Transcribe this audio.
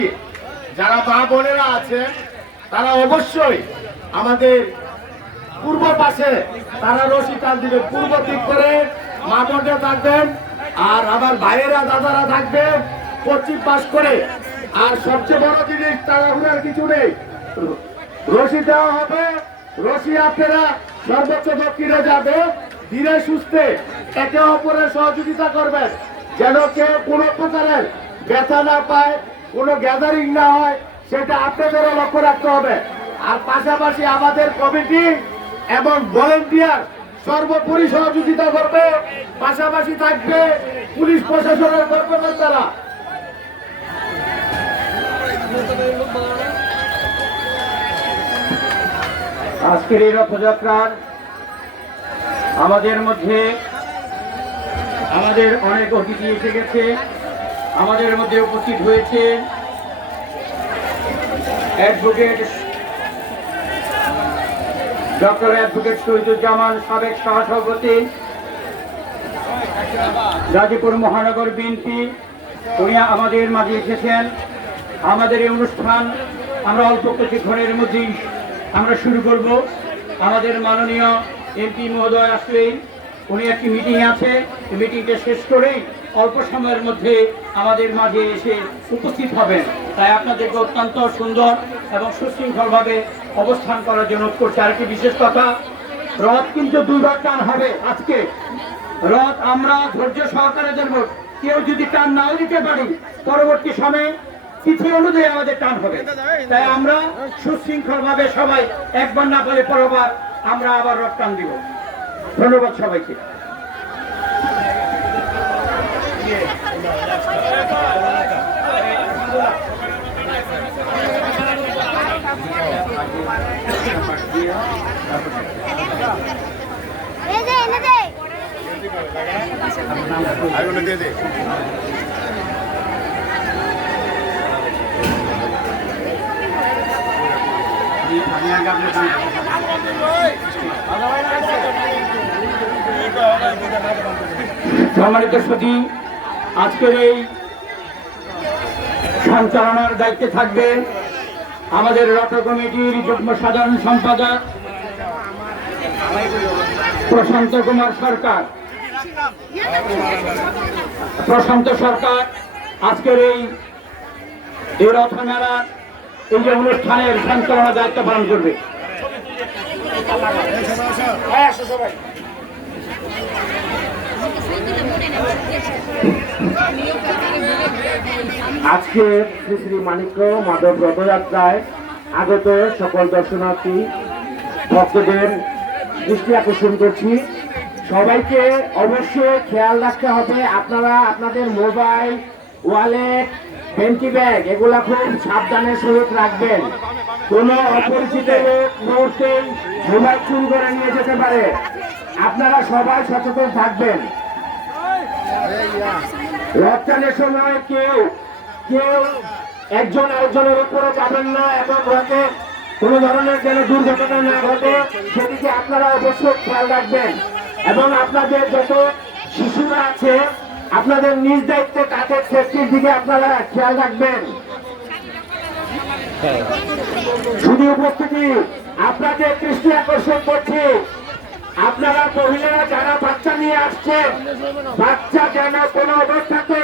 বলছি, যারা মা বোনেরা আছেন তারা অবশ্যই আমাদের পূর্ব পাশে তারা রশি টান দিবে, পূর্ব দিক করে মা বোনরা থাকবেন, আর আমার ভাইয়েরা দাদারা থাকবে পশ্চিম পাশ করে। আর সবচেয়ে বড় জিনিস, তাড়াহুড়ার কিছু নেই, রশি দেওয়া হবে, রশি আপনারা সর্বোচ্চ দক্ষিণে যাবে, ধীরে সুস্থে একে অপরের সহযোগিতা করবেন, যেন কেউ কোনো প্রকারের ব্যথা না পায়, কোনো গ্যাদারিং না হয়, সেটা আপনাদেরও লক্ষ্য রাখতে হবে। আর পাশাপাশি আমাদের কমিটি এবং ভলেন্টিয়ার সর্বোপরি সহযোগিতা করবে, পাশাপাশি থাকবে পুলিশ প্রশাসনের কর্মকর্তারা। আজকের এই রথযাত্রার আমাদের মধ্যে আমাদের অনেক অতিথি এসে গেছে, আমাদের মধ্যে উপস্থিত হয়েছে ডক্টর অ্যাডভোকেট শহীদুজ্জামান, সাবেক সহসভাপতি গাজীপুর মহানগর বিএনপি, উনি আমাদের মাঝে এসেছেন। আমাদের এই অনুষ্ঠান আমরা অল্প কিছুক্ষণের মধ্যেই আমরা শুরু করব। আমাদের মাননীয় এমপি মহোদয় আসলেই, উনি একটি মিটিং আছে, মিটিংটা শেষ করেই অল্প সময়ের মধ্যে আমাদের মাঝে এসে উপস্থিত হবেন। তাই আপনাদেরকে অত্যন্ত সুন্দর এবং সুশৃঙ্খলভাবে অবস্থান করার জন্য করছি। আরেকটি বিশেষ কথা, রথ কিন্তু দুইবার টান হবে আজকে। রথ আমরা ধৈর্য সহকারে দেব, কেউ যদি টান নাও দিতে পারি পরবর্তী সময়ে তিথি অনুযায়ী আমাদের টান হবে। তাই আমরা সুশৃঙ্খল ভাবে সবাই একবার না বলে পরবার আমরা আবার রথ টান দিব। ধন্যবাদ সবাইকে। সম্মানিত সচিব, আজকের এই সঞ্চালনার দায়িত্বে থাকবে আমাদের রথ কমিটির যুগ্ম সাধারণ সম্পাদক প্রশান্ত কুমার সরকার। প্রশান্ত সরকার আজকের এই রথ মেলার এই যে অনুষ্ঠানের সঞ্চালনার দায়িত্ব পালন করবে। আজকে শ্রী শ্রী মানিক্য মাধব রথযাত্রায় আগত সকল দর্শনার্থী ভক্তদের দৃষ্টি আকর্ষণ করছি। সবাইকে অবশ্যই খেয়াল রাখতে হবে, আপনারা আপনাদের মোবাইল, ওয়ালেট, পেন্টি ব্যাগ এগুলা খুব সাবধানের সহিত রাখবেন। কোনো অপরিচিত লোক মুহূর্তেই মোবাইল চুরি করে নিয়ে যেতে পারে, আপনারা সবাই সচেতন থাকবেন। রথটানের সময় কেউ একজন আরেকজনের উপরে যাবেন না, এবং রথে কোনো ধরনের যেন দুর্ঘটনা না ঘটে সেদিকে আপনারা অবশ্যই খেয়াল রাখবেন। এবং আপনাদের যত শিশুরা আছে আপনাদের নিজ দায়িত্বে তাদের সেফটির দিকে আপনারা খেয়াল রাখবেন। শুধু উপস্থিতি আপনাদের দৃষ্টি আকর্ষণ করছি, আপনারা মহিলারা যারা বাচ্চা নিয়ে আসছেন, বাচ্চা যেন কোনো অবস্থাতে